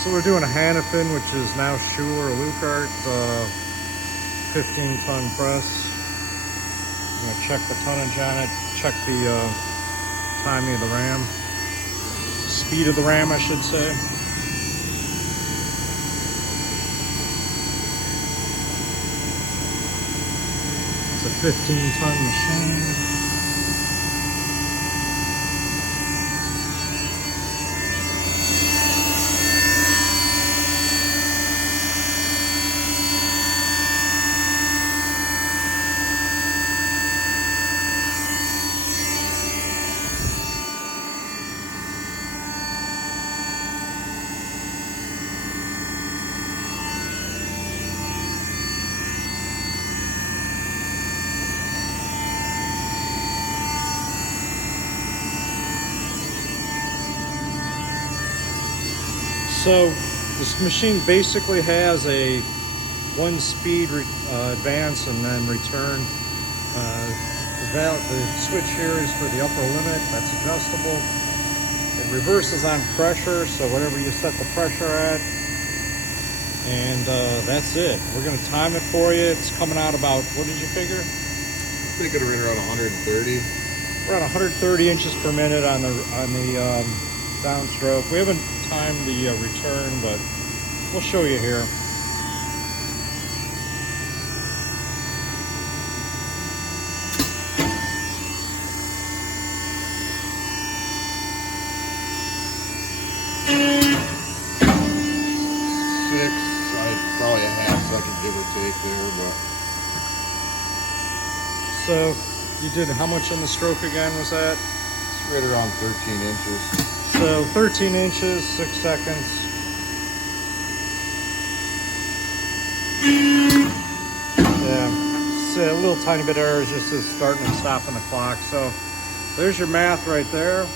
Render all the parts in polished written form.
So we're doing a Hannifin, which is now Schuler Lucart, 15-ton press. I'm gonna check the tonnage on it, check the timing of the ram, speed of the ram, I should say. It's a 15-ton machine. So this machine basically has a one-speed advance and then return. The switch here is for the upper limit. That's adjustable. It reverses on pressure, so whatever you set the pressure at. And that's it. We're going to time it for you. It's coming out about, what did you figure? I think it'll run around 130. We're at 130 inches per minute on the downstroke. We haven't timed the return, but we'll show you here. Probably a half second give or take there, but. So you did how much on the stroke again was that? It's right around 13 inches. So 13 inches, 6 seconds. Yeah, it's a little tiny bit of error, just as starting and stopping the clock. So there's your math right there.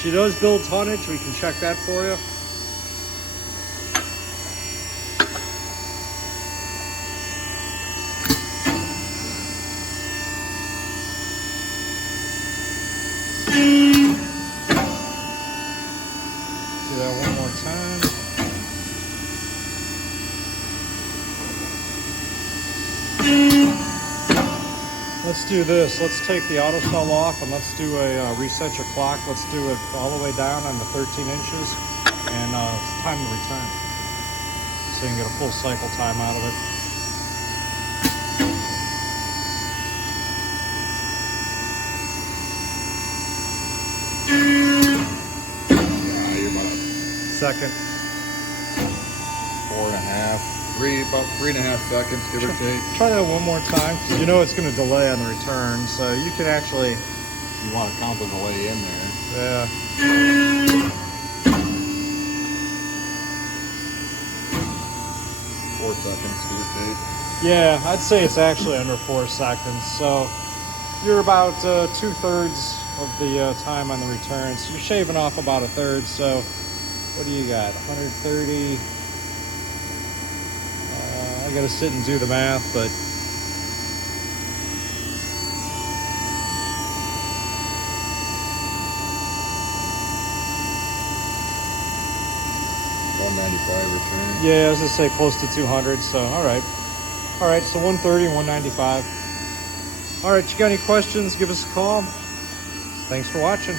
She does build tonnage, we can check that for you. Do that one more time. Let's do this. Let's take the auto cell off and let's do a reset your clock. Let's do it all the way down on the 13 inches and it's time to return. So you can get a full cycle time out of it. Second. 4.5, about 3.5 seconds, give or take. Try that one more time, because you know it's going to delay on the return, so you can actually... You want to count the delay in there. Yeah. 4 seconds, give or take. Yeah, I'd say it's actually under 4 seconds, so you're about 2/3 of the time on the return, so you're shaving off about 1/3, so... What do you got? 130. I gotta sit and do the math, but 195 return. yeah, I was gonna say close to 200. So all right, so 130 and 195. All right, you got any questions? Give us a call. Thanks for watching.